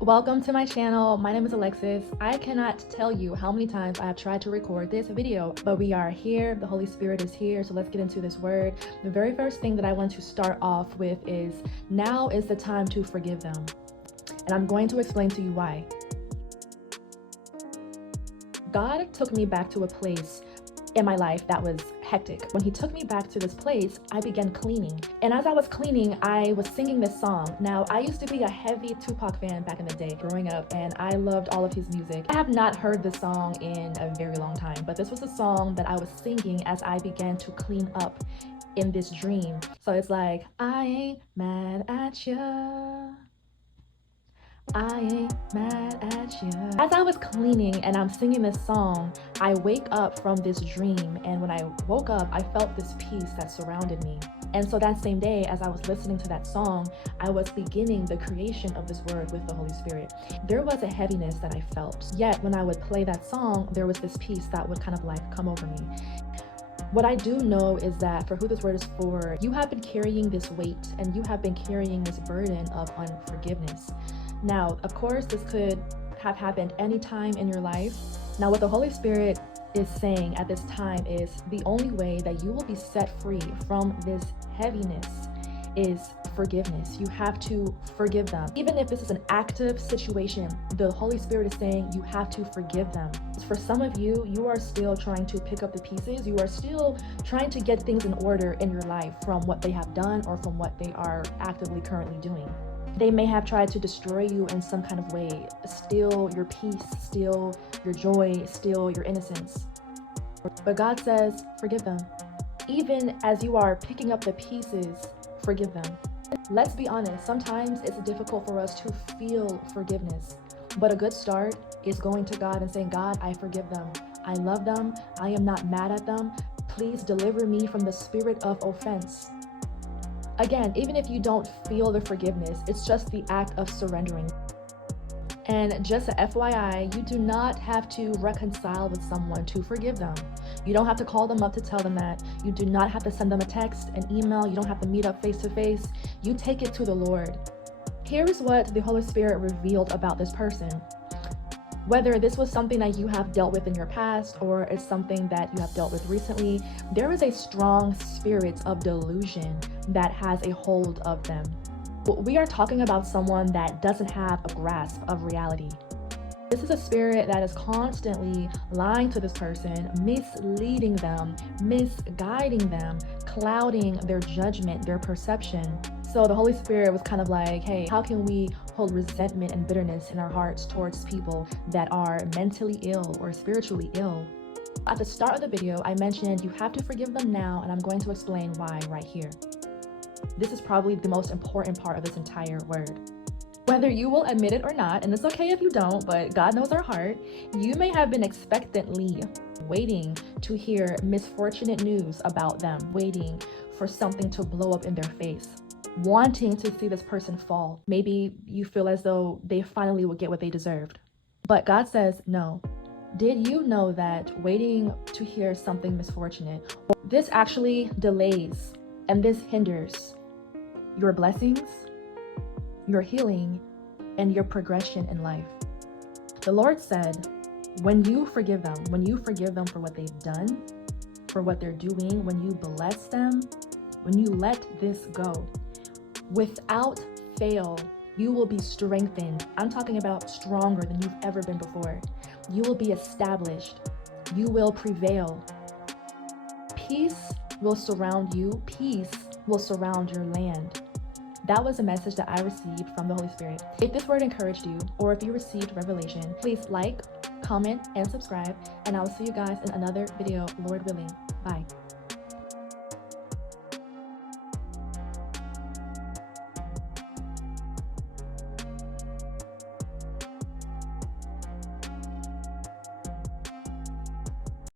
Welcome to my channel. My name is Alexis. I cannot tell you how many times I have tried to record this video, but we are here. The Holy Spirit is here. So let's get into this word. The very first thing that I want to start off with is now is the time to forgive them. And I'm going to explain to you why. God took me back to a place in my life that was hectic. When he took me back to this place, I began cleaning. And as I was cleaning, I was singing this song. Now, I used to be a heavy Tupac fan back in the day growing up, and I loved all of his music. I have not heard this song in a very long time, but this was a song that I was singing as I began to clean up in this dream. So it's like, I ain't mad at you. I ain't mad at you. As I was cleaning and I'm singing this song, I wake up from this dream, and when I woke up, I felt this peace that surrounded me. And so that same day, as I was listening to that song, I was beginning the creation of this word with the Holy Spirit. There was a heaviness that I felt, yet when I would play that song, there was this peace that would kind of like come over me. What I do know is that for who this word is for, you have been carrying this weight and you have been carrying this burden of unforgiveness. Now, of course, this could have happened anytime in your life. Now, what the Holy Spirit is saying at this time is the only way that you will be set free from this heaviness is forgiveness. You have to forgive them. Even if this is an active situation, the Holy Spirit is saying you have to forgive them. For some of you, you are still trying to pick up the pieces. You are still trying to get things in order in your life from what they have done or from what they are actively currently doing. They may have tried to destroy you in some kind of way, steal your peace, steal your joy, steal your innocence. But God says, forgive them. Even as you are picking up the pieces, forgive them. Let's be honest, sometimes it's difficult for us to feel forgiveness, but a good start is going to God and saying, God, I forgive them. I love them. I am not mad at them. Please deliver me from the spirit of offense. Again, even if you don't feel the forgiveness, it's just the act of surrendering. And just a FYI, you do not have to reconcile with someone to forgive them. You don't have to call them up to tell them that. You do not have to send them a text, an email. You don't have to meet up face to face. You take it to the Lord. Here is what the Holy Spirit revealed about this person. Whether this was something that you have dealt with in your past or it's something that you have dealt with recently, there is a strong spirit of delusion that has a hold of them. We are talking about someone that doesn't have a grasp of reality. This is a spirit that is constantly lying to this person, misleading them, misguiding them, clouding their judgment, their perception. So the Holy Spirit was kind of like, hey, how can we hold resentment and bitterness in our hearts towards people that are mentally ill or spiritually ill? At the start of the video, I mentioned you have to forgive them now, and I'm going to explain why right here. This is probably the most important part of this entire word. Whether you will admit it or not, and it's okay if you don't, but God knows our heart, you may have been expectantly waiting to hear misfortunate news about them, waiting for something to blow up in their face, wanting to see this person fall. Maybe you feel as though they finally will get what they deserved. But God says, no. Did you know that waiting to hear something misfortunate, this actually delays and this hinders your blessings, your healing, and your progression in life? The Lord said, when you forgive them for what they've done, for what they're doing, when you bless them, when you let this go, without fail, you will be strengthened. I'm talking about stronger than you've ever been before. You will be established. You will prevail. Peace will surround you. Peace will surround your land. That was a message that I received from the Holy Spirit. If this word encouraged you, or if you received revelation, please like, comment, and subscribe, and I will see you guys in another video, Lord willing. Bye.